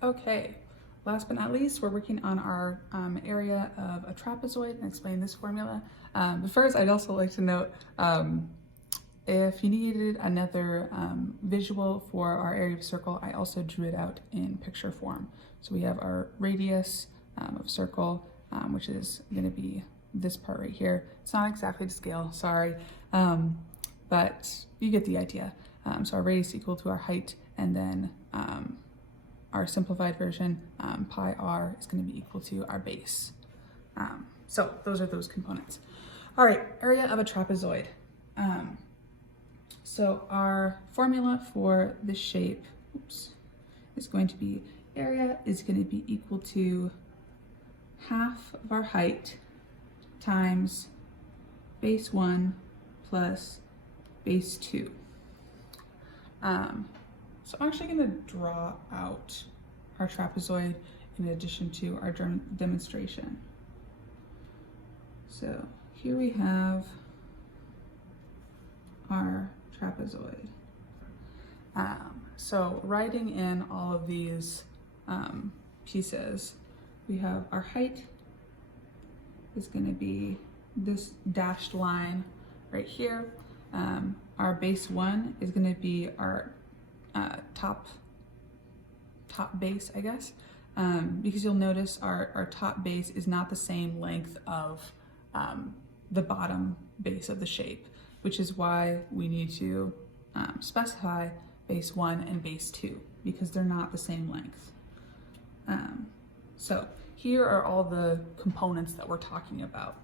Okay, last but not least, we're working on our area of a trapezoid and explain this formula. But first, I'd also like to note, if you needed another visual for our area of circle, I also drew it out in picture form. So we have our radius of circle, which is gonna be this part right here. It's not exactly to scale, sorry, but you get the idea. So our radius equal to our height, and then our simplified version, pi r, is going to be equal to our base. So those are those components. All right, area of a trapezoid. So our formula for this shape, is going to be area is going to be equal to half of our height times base 1 plus base 2. So I'm actually going to draw out our trapezoid in addition to our demonstration. So here we have our trapezoid. So writing in all of these pieces, we have our height is going to be this dashed line right here. Our base 1 is going to be our top base, I guess, because you'll notice our top base is not the same length of the bottom base of the shape, which is why we need to specify base 1 and base 2, because they're not the same length. So here are all the components that we're talking about.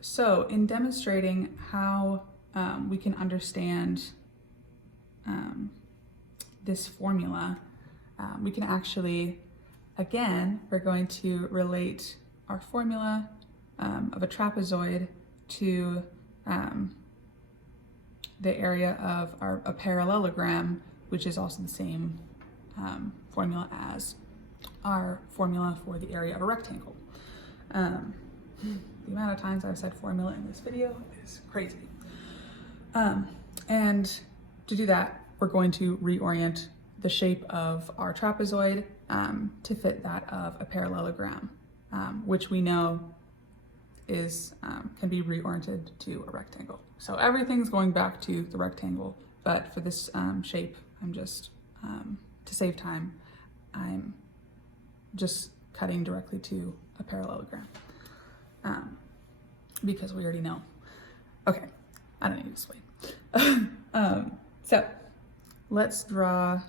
So in demonstrating how we can understand this formula, we can actually, again, we're going to relate our formula of a trapezoid to the area of a parallelogram, which is also the same formula as our formula for the area of a rectangle. The amount of times I've said formula in this video is crazy. And to do that, we're going to reorient the shape of our trapezoid to fit that of a parallelogram, which we know is can be reoriented to a rectangle. So everything's going back to the rectangle, but for this shape, I'm just, to save time, I'm just cutting directly to a parallelogram, because we already know. Okay, I don't need to explain. So let's draw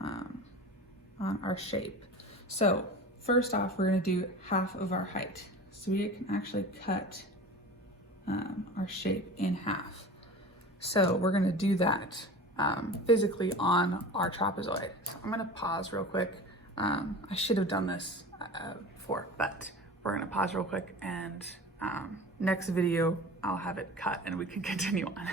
on our shape. So first off, we're going to do half of our height. So we can actually cut our shape in half. So we're going to do that physically on our trapezoid. So I'm going to pause real quick. I should have done this before, but we're going to pause real quick, and next video I'll have it cut and we can continue on.